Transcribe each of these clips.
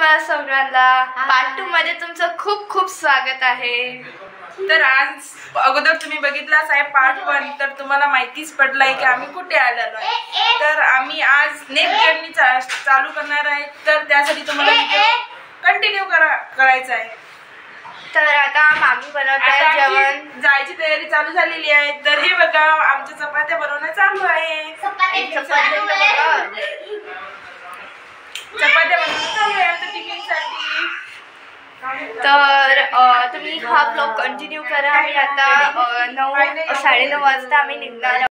तुम्हाला सगळ्यांना पार्ट 2 मध्ये तुमचं खूप खूप स्वागत आहे। तर आज अगोदर तुम्ही बघितलाच आहे पार्ट 1, तर तुम्हाला माहितीच पडलंय की आम्ही कुठे आलेलो आहे। तर आम्ही आज नेक्स्ट जर्नी चालू करणार आहे, तर त्यासाठी तुम्हाला व्हिडिओ कंटिन्यू करायचा आहे। तर आता मामी बनवत आहे जेवण, जायची तयारी चालू झालेली आहे। तर हे बघा आमच्या चपात्या बनवणं चालू आहे। चपात्या बनवणं चालू आहे आमच्या टिफिनसाठी। तर तुम्ही हा ब्लॉग कंटिन्यू करा। आम्ही आता 9:30 वाजता आम्ही निघणार आहोत।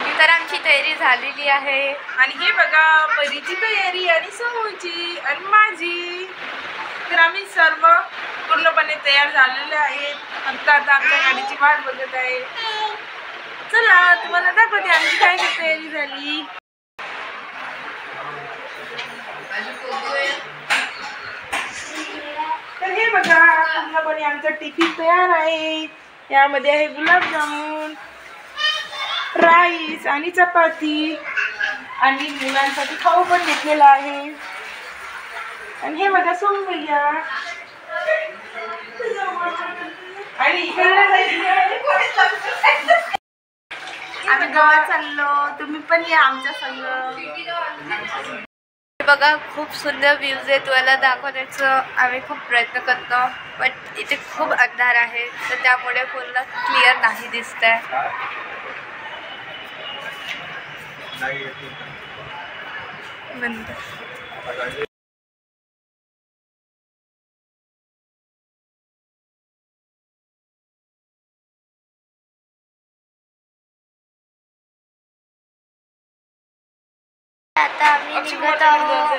तर आमची तयारी झालेली आहे आणि हे बघा परीची तयारी आणि समूची आणि माझी। तर आम्ही सर्व पूर्णपणे तयार झालेले आहेत। आता आमच्या गाडीची वाट बघत आहे। चला तुम्हाला दाखवते आमची काय तयारी झाली। तर हे बघा पूर्णपणे आमचं टिफिन तयार आहे। यामध्ये आहे गुलाबजामुन, राईस आणि चपाती, आणि मुलांसाठी खाऊ पण घेतलेला आहे। आणि हे बघा सोम भैया, आणि आम्ही गावात चाललो, तुम्ही पण या आमच्या संग। बघा खूप सुंदर व्ह्यूज आहे, तुम्हाला दाखवण्याचं आम्ही खूप प्रयत्न करतो, बट इथे खूप अंधार आहे, तर त्यामुळे पूर्ण क्लिअर नाही दिसत आहे। आता आम्ही निघत आहोत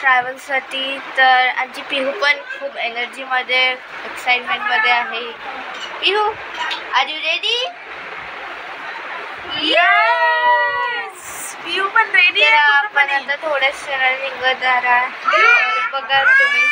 ट्रॅव्हल्ससाठी। तर आमची पिहू पण खूप एनर्जीमध्ये, एक्साइटमेंटमध्ये आहे। पिहू, आर यू रेडी? यस, पिहू पण रेडी आहे। आपण आता थोड्याच क्षणात निघत आहे, बघा तुम्ही।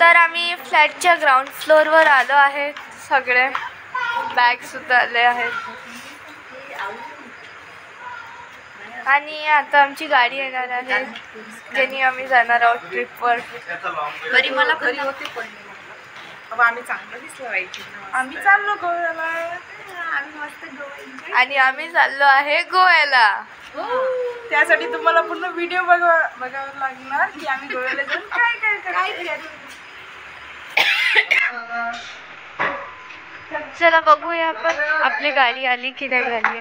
तर आम्ही फ्लॅटच्या ग्राउंड फ्लोअरवर आलो आहे, सगळे बॅग सुद्धा आले आहेत, आणि आता आमची गाडी येणार आहे, ज्याने आम्ही जाणार आहोत ट्रिपवर। तरी मला घरी होते पण अब आम्ही चांगलं दिसलं पाहिजे। आम्ही चाललो गोव्याला, आम्ही मस्त गोवा, आणि आम्ही चाललो आहे गोव्याला। त्यासाठी तुम्हाला पूर्ण व्हिडिओ बघावं लागणार की आम्ही गोव्याला जाऊन काय करू। चला बघूया आपण आपली गाडी आली की नाही झाली।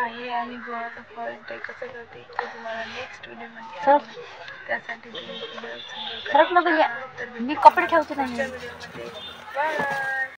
आहे आणि गोळाचा फॉल्ट आहे कसं करते ते तुम्हाला नेक्स्ट व्हिडिओमध्ये सर त्यासाठी तुम्ही सरक नको घ्या. मी कपडे ठेवते नाही. व्हिडिओमध्ये बाय.